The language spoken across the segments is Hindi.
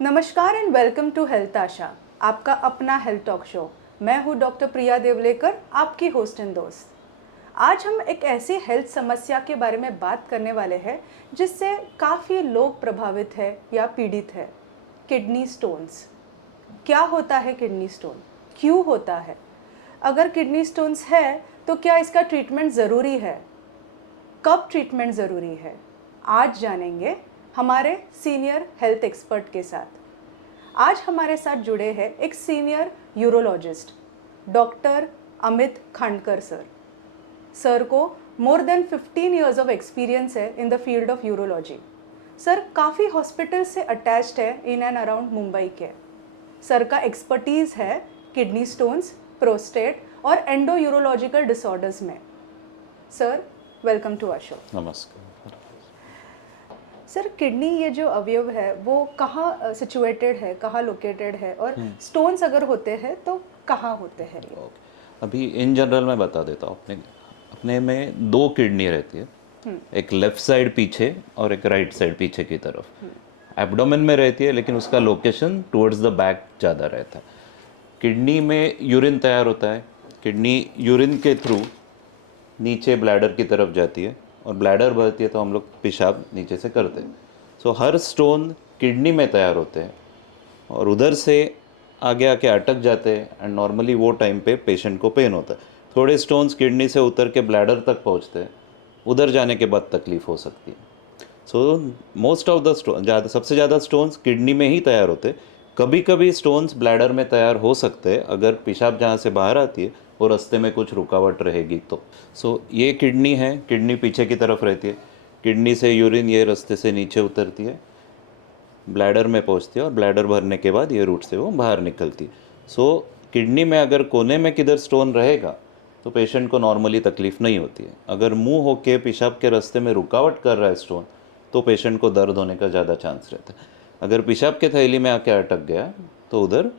नमस्कार एंड वेलकम टू हेल्थ आशा, आपका अपना हेल्थ टॉक शो। मैं हूँ डॉक्टर प्रिया देवलेकर, आपकी होस्ट एंड दोस्त। आज हम एक ऐसी हेल्थ समस्या के बारे में बात करने वाले हैं जिससे काफ़ी लोग प्रभावित हैं या पीड़ित है। Kidney stones. क्या होता है किडनी स्टोन? क्यों होता है? अगर किडनी स्टोन्स है तो क्या इसका ट्रीटमेंट ज़रूरी है? कब ट्रीटमेंट ज़रूरी है? आज जानेंगे हमारे सीनियर हेल्थ एक्सपर्ट के साथ। आज हमारे साथ जुड़े हैं एक senior urologist doctor Amit Khandkar sir. Sir को more than 15 years of experience है in the field of urology. Sir काफ़ी हॉस्पिटल से अटैच्ड है इन एंड अराउंड मुंबई के। सर का एक्सपर्टीज़ है किडनी स्टोन्स, प्रोस्टेट और एंडो यूरोलॉजिकल डिसऑर्डर्स में। Sir, welcome to our show. नमस्कार। सर, किडनी ये जो अवयव है वो कहाँ सिचुएटेड है, कहाँ लोकेटेड है, और स्टोन्स अगर होते हैं तो कहाँ होते हैं ये? अभी इन जनरल मैं बता देता हूँ। अपने अपने में दो किडनी रहती है, एक लेफ्ट साइड पीछे और एक राइट साइड पीछे की तरफ। एब्डोमेन में रहती है, लेकिन उसका लोकेशन टुवर्ड्स द बैक ज़्यादा रहता है। किडनी में यूरिन तैयार होता है। किडनी यूरिन के थ्रू नीचे ब्लैडर की तरफ जाती है और ब्लैडर भरती है तो हम लोग पेशाब नीचे से करते हैं। सो हर स्टोन किडनी में तैयार होते हैं और उधर से आगे आके अटक जाते हैं एंड नॉर्मली वो टाइम पे पेशेंट को पेन होता है। थोड़े स्टोन्स किडनी से उतर के ब्लैडर तक पहुंचते हैं, उधर जाने के बाद तकलीफ हो सकती है। So most of the stone, सबसे ज़्यादा स्टोन्स किडनी में ही तैयार होते हैं। कभी कभी स्टोन्स ब्लैडर में तैयार हो सकते हैं अगर पेशाब जहाँ से बाहर आती है और रास्ते में कुछ रुकावट रहेगी तो। ये किडनी है, किडनी पीछे की तरफ रहती है। किडनी से यूरिन ये रास्ते से नीचे उतरती है, ब्लैडर में पहुंचती है और ब्लैडर भरने के बाद ये रूट से वो बाहर निकलती है। किडनी में अगर कोने में किधर स्टोन रहेगा तो पेशेंट को नॉर्मली तकलीफ नहीं होती है। अगर मुंह होके पेशाब के रास्ते में रुकावट कर रहा है स्टोन तो पेशेंट को दर्द होने का ज़्यादा चांस रहता है। अगर पेशाब के थैली में आके अटक गया तो उधर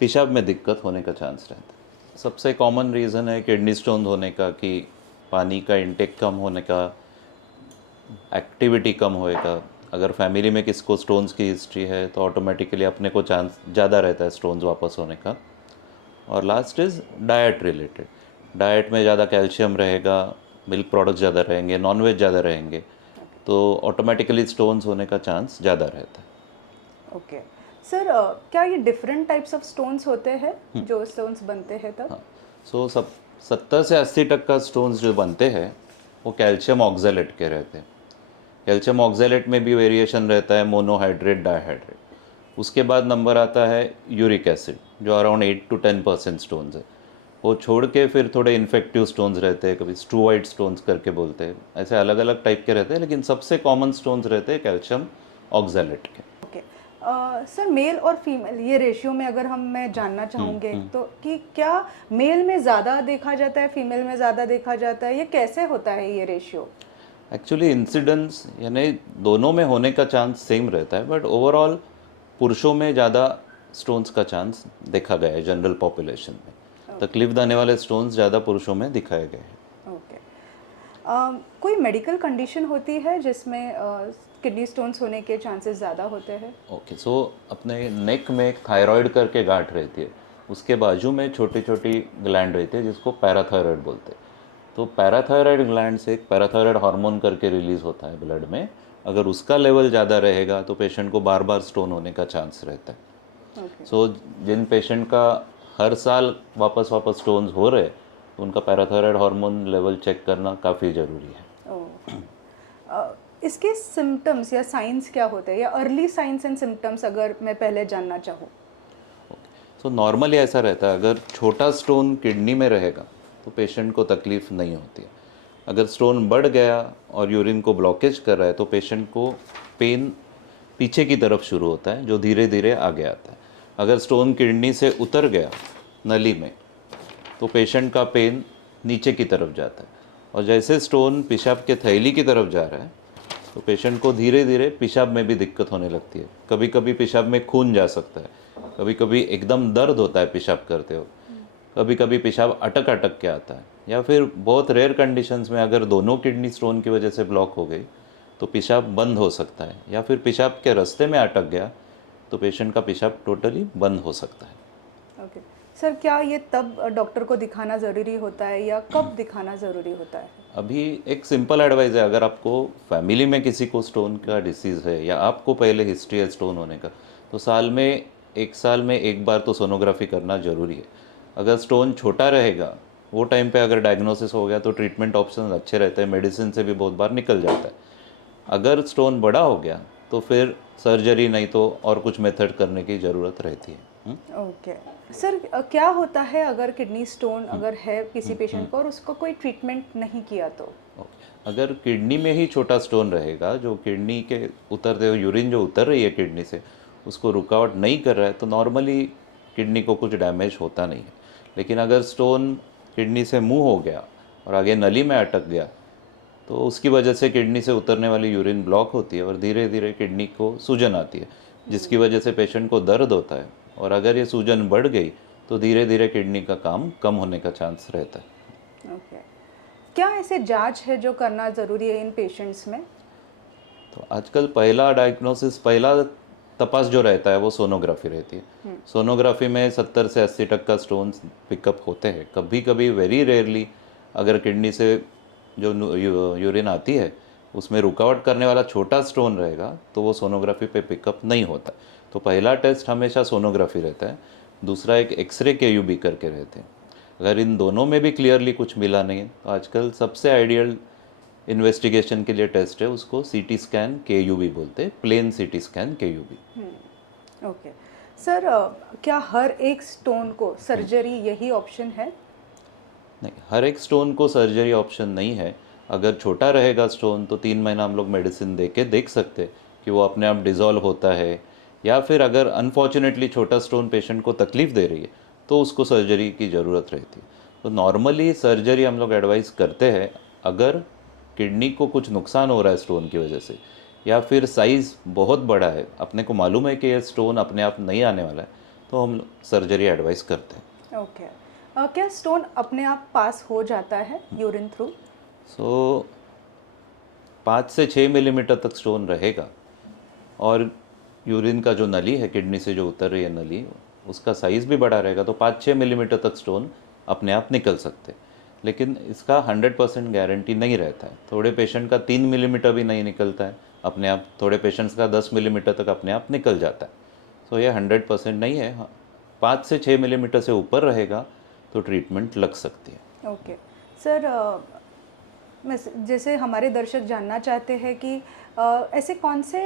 पेशाब में दिक्कत होने का चांस रहता है। सबसे कॉमन रीज़न है किडनी स्टोन होने का कि पानी का इंटेक कम होने का, एक्टिविटी कम होएगा। अगर फैमिली में किसको स्टोन्स की हिस्ट्री है तो ऑटोमेटिकली अपने को चांस ज़्यादा रहता है स्टोन्स वापस होने का। और last is diet related. Diet में ज़्यादा कैल्शियम रहेगा, मिल्क प्रोडक्ट्स ज़्यादा रहेंगे, नॉनवेज ज़्यादा रहेंगे, तो ऑटोमेटिकली स्टोन्स होने का चांस ज़्यादा रहता है। ओके सर, क्या ये डिफरेंट टाइप्स ऑफ स्टोन्स होते हैं जो स्टोन्स बनते हैं तब? हाँ, सब 70 से 80% स्टोन्स जो बनते हैं वो कैल्शियम ऑक्जेलेट के रहते हैं। कैल्शियम ऑक्जेलेट में भी वेरिएशन रहता है, मोनोहाइड्रेट, डाइहाइड्रेट। उसके बाद नंबर आता है यूरिक एसिड, जो अराउंड 8 to 10% स्टोन्स है। वो छोड़ के फिर थोड़े इन्फेक्टिव स्टोन्स रहते हैं, कभी स्ट्रूवाइड स्टोन्स करके बोलते हैं। ऐसे अलग अलग टाइप के रहते हैं, लेकिन सबसे कॉमन स्टोन्स रहते हैं कैल्शियम ऑक्जेलेट के। ओके सर, मेल और फीमेल ये रेशियो में अगर मैं जानना चाहूँगे तो कि क्या मेल में ज़्यादा देखा जाता है, फीमेल में ज़्यादा देखा जाता है, ये कैसे होता है ये रेशियो? एक्चुअली इंसिडेंस यानी दोनों में होने का चांस सेम रहता है, बट ओवरऑल पुरुषों में ज़्यादा स्टोन्स का चांस देखा गया है जनरल पॉपुलेशन में। तकलीफ देने वाले स्टोन्स ज़्यादा पुरुषों में दिखाए गए हैं। ओके कोई मेडिकल कंडीशन होती है जिसमें किडनी स्टोन्स होने के चांसेस ज़्यादा होते हैं? ओके, अपने नेक में एक थायराइड करके गांठ रहती है, उसके बाजू में छोटी छोटी ग्लैंड रहती है जिसको पैराथायराइड बोलते हैं। तो पैराथायराइड ग्लैंड से एक पैराथायराइड हार्मोन करके रिलीज होता है ब्लड में। अगर उसका लेवल ज़्यादा रहेगा तो पेशेंट को बार बार स्टोन होने का चांस रहता है। जिन पेशेंट का हर साल वापस स्टोन्स हो रहे तो उनका पैराथायराइड हार्मोन लेवल चेक करना काफ़ी ज़रूरी है। इसके सिम्टम्स या साइंस क्या होते हैं, या अर्ली साइंस एंड सिम्टम्स अगर मैं पहले जानना चाहूँ? नॉर्मली ऐसा रहता है, अगर छोटा स्टोन किडनी में रहेगा तो पेशेंट को तकलीफ नहीं होती है। अगर स्टोन बढ़ गया और यूरिन को ब्लॉकेज कर रहा है तो पेशेंट को पेन पीछे की तरफ शुरू होता है, जो धीरे धीरे आगे आता है। अगर स्टोन किडनी से उतर गया नली में तो पेशेंट का पेन नीचे की तरफ जाता है, और जैसे स्टोन पेशाब के थैली की तरफ जा रहा है तो पेशेंट को धीरे धीरे पेशाब में भी दिक्कत होने लगती है। कभी कभी पेशाब में खून जा सकता है, कभी कभी एकदम दर्द होता है पेशाब करते हो, कभी कभी पेशाब अटक अटक के आता है, या फिर बहुत रेयर कंडीशंस में अगर दोनों किडनी स्टोन की वजह से ब्लॉक हो गई तो पेशाब बंद हो सकता है, या फिर पेशाब के रास्ते में अटक गया तो पेशेंट का पेशाब टोटली बंद हो सकता है। ओके सर, क्या ये तब डॉक्टर को दिखाना ज़रूरी होता है या कब दिखाना ज़रूरी होता है? अभी एक सिंपल एडवाइस है, अगर आपको फैमिली में किसी को स्टोन का डिसीज़ है या आपको पहले हिस्ट्री है स्टोन होने का, तो साल में 1 साल में एक बार तो सोनोग्राफी करना ज़रूरी है। अगर स्टोन छोटा रहेगा, वो टाइम पे अगर डायग्नोसिस हो गया तो ट्रीटमेंट ऑप्शन अच्छे रहते हैं, मेडिसिन से भी बहुत बार निकल जाता है। अगर स्टोन बड़ा हो गया तो फिर सर्जरी नहीं तो और कुछ मेथड करने की ज़रूरत रहती है। ओके सर, क्या होता है अगर किडनी स्टोन अगर है किसी पेशेंट को और उसको कोई ट्रीटमेंट नहीं किया तो? अगर किडनी में ही छोटा स्टोन रहेगा, जो किडनी के उतरते हुए यूरिन जो उतर रही है किडनी से, उसको रुकावट नहीं कर रहा है, तो नॉर्मली किडनी को कुछ डैमेज होता नहीं है। लेकिन अगर स्टोन किडनी से मूव हो गया और आगे नली में अटक गया, तो उसकी वजह से किडनी से उतरने वाली यूरिन ब्लॉक होती है और धीरे धीरे किडनी को सूजन आती है, जिसकी वजह से पेशेंट को दर्द होता है। और अगर ये सूजन बढ़ गई तो धीरे धीरे किडनी का काम कम होने का चांस रहता है। ओके, क्या ऐसे जांच है जो करना ज़रूरी है इन पेशेंट्स में? तो आजकल पहला डायग्नोसिस, पहला तपास जो रहता है वो सोनोग्राफी रहती है। सोनोग्राफी में 70 से 80% स्टोन्स पिकअप होते हैं। कभी कभी वेरी रेयरली अगर किडनी से जो यूरिन आती है उसमें रुकावट करने वाला छोटा स्टोन रहेगा तो वो सोनोग्राफी पे पिकअप नहीं होता। तो पहला टेस्ट हमेशा सोनोग्राफी रहता है, दूसरा एक एक्सरे केयूबी करके रहते हैं। अगर इन दोनों में भी क्लियरली कुछ मिला नहीं है तो आजकल सबसे आइडियल इन्वेस्टिगेशन के लिए टेस्ट है, उसको सीटी स्कैन केयूबी बोलते हैं, plane CT scan केयूबी। Okay sir, क्या हर एक स्टोन को सर्जरी यही ऑप्शन है? नहीं, हर एक स्टोन को सर्जरी ऑप्शन नहीं है। अगर छोटा रहेगा स्टोन तो 3 महीना हम लोग मेडिसिन दे के देख सकते हैं कि वो अपने आप डिज़ोल्व होता है, या फिर अगर अनफॉर्चुनेटली छोटा स्टोन पेशेंट को तकलीफ़ दे रही है तो उसको सर्जरी की ज़रूरत रहती है। तो नॉर्मली सर्जरी हम लोग एडवाइस करते हैं अगर किडनी को कुछ नुकसान हो रहा है स्टोन की वजह से, या फिर साइज़ बहुत बड़ा है, अपने को मालूम है कि ये स्टोन अपने आप नहीं आने वाला है, तो हम सर्जरी एडवाइस करते हैं। ओके, क्या स्टोन अपने आप पास हो जाता है यूरिन थ्रू? सो 5 से 6 मिलीमीटर तक स्टोन रहेगा और यूरिन का जो नली है, किडनी से जो उतर रही है नली, उसका साइज़ भी बड़ा रहेगा तो 5-6 मिलीमीटर तक स्टोन अपने आप निकल सकते हैं। लेकिन इसका 100% गारंटी नहीं रहता है। थोड़े पेशेंट का 3 मिलीमीटर भी नहीं निकलता है अपने आप, थोड़े पेशेंट्स का 10 मिलीमीटर तक अपने आप निकल जाता है। तो ये 100% नहीं है। हाँ, 5 से 6 मिलीमीटर से ऊपर रहेगा तो ट्रीटमेंट लग सकती है। ओके सर, जैसे हमारे दर्शक जानना चाहते हैं कि ऐसे कौन से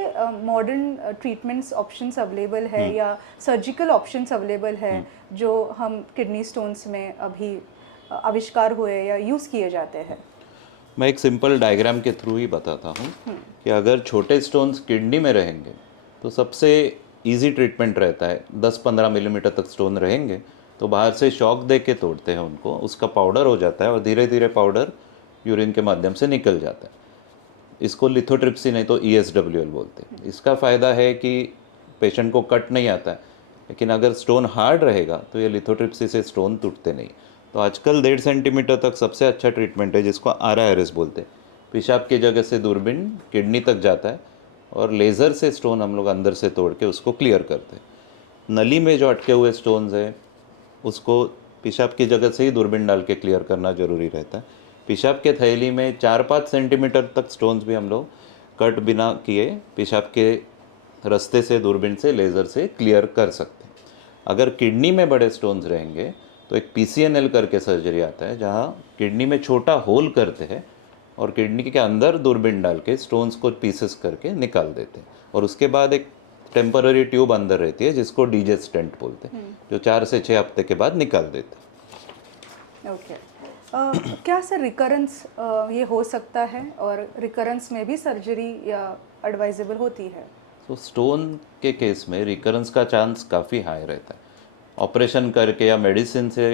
मॉडर्न ट्रीटमेंट्स ऑप्शंस अवेलेबल है या सर्जिकल ऑप्शंस अवेलेबल है जो हम किडनी स्टोन्स में अभी आविष्कार हुए या यूज़ किए जाते हैं? मैं एक सिंपल डायग्राम के थ्रू ही बताता हूँ कि अगर छोटे स्टोन्स किडनी में रहेंगे तो सबसे इजी ट्रीटमेंट रहता है। 10-15 मिलीमीटर तक स्टोन रहेंगे तो बाहर से शॉक दे के तोड़ते हैं उनको, उसका पाउडर हो जाता है और धीरे धीरे पाउडर यूरिन के माध्यम से निकल जाता है। इसको लिथोट्रिप्सी नहीं तो ESWL बोलते हैं। इसका फ़ायदा है कि पेशेंट को कट नहीं आता है, लेकिन अगर स्टोन हार्ड रहेगा तो ये लिथोट्रिप्सी से स्टोन टूटते नहीं। तो आजकल 1.5 सेंटीमीटर तक सबसे अच्छा ट्रीटमेंट है, जिसको RIRS बोलते हैं। पेशाब की जगह से दूरबीन किडनी तक जाता है और लेज़र से स्टोन हम लोग अंदर से तोड़ के उसको क्लियर करते हैं। नली में जो अटके हुए स्टोन्स हैं उसको पेशाब की जगह से ही दूरबीन डाल के क्लियर करना ज़रूरी रहता है। पेशाब के थैली में 4-5 सेंटीमीटर तक स्टोन्स भी हम लोग कट बिना किए पेशाब के रास्ते से दूरबीन से लेज़र से क्लियर कर सकते हैं। अगर किडनी में बड़े स्टोन्स रहेंगे तो एक PCNL करके सर्जरी आता है, जहाँ किडनी में छोटा होल करते हैं और किडनी के अंदर दूरबीन डाल के स्टोन्स को पीसेस करके निकाल देते हैं। और उसके बाद एक टेम्पररी ट्यूब अंदर रहती है जिसको डीजे स्टेंट बोलते हैं, जो 4 से 6 हफ्ते के बाद निकाल देते हैं। ओके, क्या सर रिकरेंस ये हो सकता है और रिकरेंस में भी सर्जरी या एडवाइजेबल होती है? तो स्टोन के केस में रिकरेंस का चांस काफ़ी हाई रहता है। ऑपरेशन करके या मेडिसिन से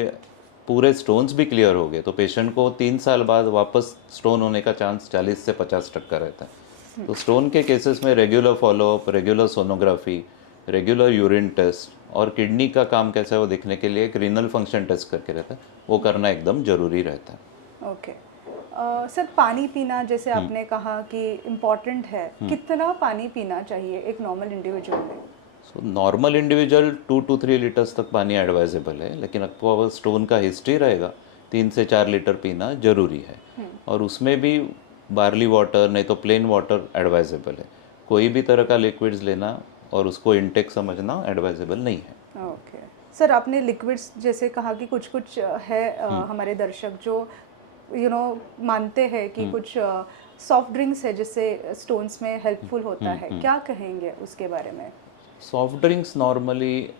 पूरे स्टोन्स भी क्लियर हो गए तो पेशेंट को 3 साल बाद वापस स्टोन होने का चांस 40 से 50% रहता है। तो स्टोन के केसेस में regular follow up, regular sonography, regular urine test और किडनी का काम कैसा है वो देखने के लिए एक रीनल फंक्शन टेस्ट करके रहता है, वो करना एकदम ज़रूरी रहता है। ओके सर, पानी पीना जैसे आपने कहा कि इम्पॉर्टेंट है, कितना पानी पीना चाहिए एक नॉर्मल इंडिविजुअल में? So normal individual 2 to 3 litres तक पानी एडवाइजेबल है, लेकिन आपको अगर स्टोन का हिस्ट्री रहेगा 3 से 4 लीटर पीना जरूरी है। और उसमें भी बार्ली वाटर नहीं तो प्लेन वाटर एडवाइजेबल है। कोई भी तरह का लिक्विड्स लेना और उसको इनटेक समझना एडवाइजेबल नहीं है। ओके सर, आपने लिक्विड्स जैसे कहा कि कुछ कुछ है हमारे दर्शक जो मानते हैं कि कुछ सॉफ्ट ड्रिंक्स है जिससे स्टोन्स में हेल्पफुल होता है, क्या कहेंगे उसके बारे में? सॉफ्ट ड्रिंक्स नॉर्मली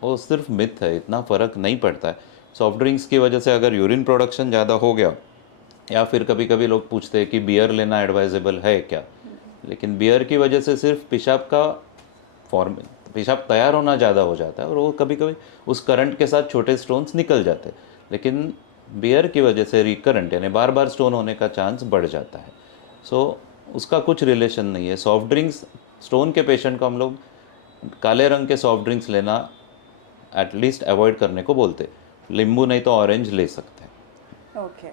वो सिर्फ मिथ है, इतना फ़र्क नहीं पड़ता है। सॉफ्ट ड्रिंक्स की वजह से अगर यूरिन प्रोडक्शन ज़्यादा हो गया, या फिर कभी कभी लोग पूछते हैं कि बियर लेना एडवाइजेबल है क्या, लेकिन बियर की वजह से सिर्फ पेशाब तैयार होना ज़्यादा हो जाता है और वो कभी कभी उस करंट के साथ छोटे स्टोन्स निकल जाते हैं। लेकिन बियर की वजह से रिकरेंट यानी बार बार स्टोन होने का चांस बढ़ जाता है। सो उसका कुछ रिलेशन नहीं है। सॉफ्ट ड्रिंक्स स्टोन के पेशेंट को हम लोग काले रंग के सॉफ्ट ड्रिंक्स लेना एटलीस्ट अवॉइड करने को बोलते। नींबू नहीं तो ऑरेंज ले सकते हैं। ओके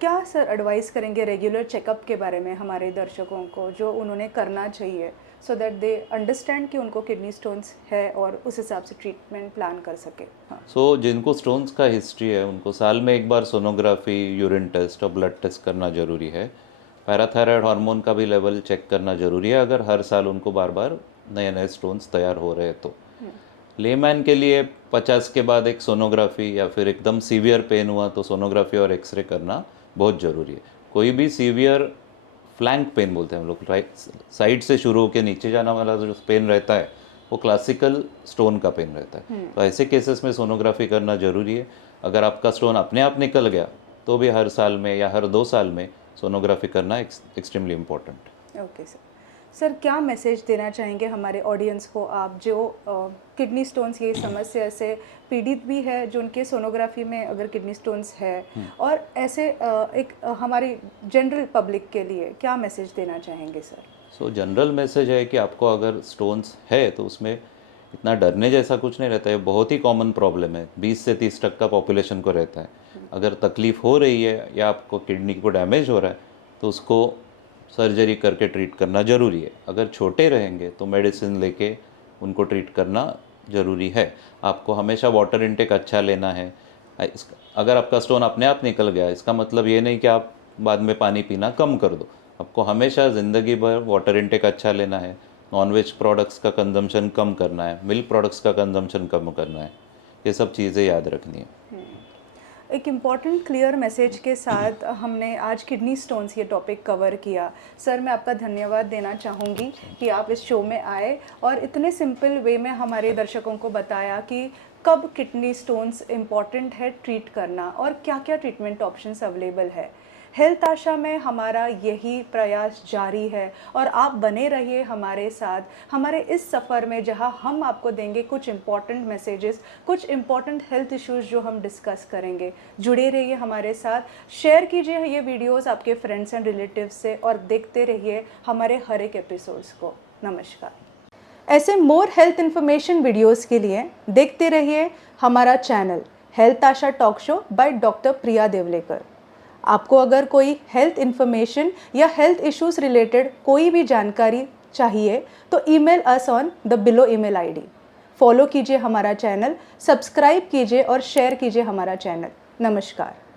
क्या सर एडवाइस करेंगे रेगुलर चेकअप के बारे में हमारे दर्शकों को, जो उन्होंने करना चाहिए सो दैट दे अंडरस्टैंड कि उनको किडनी स्टोन्स है और उस हिसाब से ट्रीटमेंट प्लान कर सके? हाँ। सो जिनको स्टोन्स का हिस्ट्री है उनको साल में एक बार सोनोग्राफी, यूरिन टेस्ट और ब्लड टेस्ट करना ज़रूरी है। पैराथायराइड हार्मोन का भी लेवल चेक करना ज़रूरी है अगर हर साल उनको बार बार नए नए स्टोन्स तैयार हो रहे हैं तो। लेमैन के लिए 50 के बाद एक सोनोग्राफी, या फिर एकदम सीवियर पेन हुआ तो सोनोग्राफी और एक्सरे करना बहुत ज़रूरी है। कोई भी सीवियर फ्लैंक पेन बोलते हैं हम लोग, राइट साइड से शुरू होकर नीचे जाना वाला जो पेन रहता है वो क्लासिकल स्टोन का पेन रहता है। तो ऐसे केसेस में सोनोग्राफी करना ज़रूरी है। अगर आपका स्टोन अपने आप निकल गया तो भी हर साल में या हर 2 साल में सोनोग्राफी करना एक्सट्रीमली इम्पोर्टेंट। ओके सर, क्या मैसेज देना चाहेंगे हमारे ऑडियंस को, आप जो किडनी स्टोन्स ये समस्या से पीड़ित भी है, जो उनके सोनोग्राफी में अगर किडनी स्टोन्स है, और ऐसे एक हमारी जनरल पब्लिक के लिए क्या मैसेज देना चाहेंगे सर? सो जनरल मैसेज है कि आपको अगर स्टोन्स है तो उसमें इतना डरने जैसा कुछ नहीं रहता है। बहुत ही कॉमन प्रॉब्लम है, 20 से 30% पॉपुलेशन को रहता है। अगर तकलीफ़ हो रही है या आपको किडनी को डैमेज हो रहा है तो उसको सर्जरी करके ट्रीट करना ज़रूरी है। अगर छोटे रहेंगे तो मेडिसिन लेके उनको ट्रीट करना ज़रूरी है। आपको हमेशा वाटर इनटेक अच्छा लेना है। अगर आपका स्टोन अपने आप निकल गया इसका मतलब ये नहीं कि आप बाद में पानी पीना कम कर दो। आपको हमेशा ज़िंदगी भर वाटर इनटेक अच्छा लेना है। नॉनवेज प्रोडक्ट्स का कंजम्पशन कम करना है, मिल्क प्रोडक्ट्स का कंजम्पशन कम करना है। ये सब चीज़ें याद रखनी है। एक इम्पॉर्टेंट क्लियर मैसेज के साथ हमने आज किडनी स्टोन्स ये टॉपिक कवर किया। सर, मैं आपका धन्यवाद देना चाहूँगी कि आप इस शो में आए और इतने सिंपल वे में हमारे दर्शकों को बताया कि कब किडनी स्टोन्स इम्पॉर्टेंट है ट्रीट करना और क्या क्या ट्रीटमेंट ऑप्शंस अवेलेबल है। हेल्थ आशा में हमारा यही प्रयास जारी है और आप बने रहिए हमारे साथ हमारे इस सफ़र में, जहां हम आपको देंगे कुछ इम्पॉर्टेंट मैसेजेस, कुछ इम्पॉर्टेंट हेल्थ इश्यूज़ जो हम डिस्कस करेंगे। जुड़े रहिए हमारे साथ, शेयर कीजिए ये वीडियोस आपके फ्रेंड्स एंड रिलेटिव्स से और देखते रहिए हमारे हर एक एपिसोड्स को। नमस्कार। ऐसे मोर हेल्थ इन्फॉर्मेशन वीडियोस के लिए देखते रहिए हमारा channel health Asha talk show by doctor Priya Devlekar. आपको अगर कोई हेल्थ इन्फॉर्मेशन या हेल्थ इश्यूज रिलेटेड कोई भी जानकारी चाहिए तो email us on the below email ID. Follow कीजिए हमारा चैनल, सब्सक्राइब कीजिए और शेयर कीजिए हमारा चैनल। नमस्कार।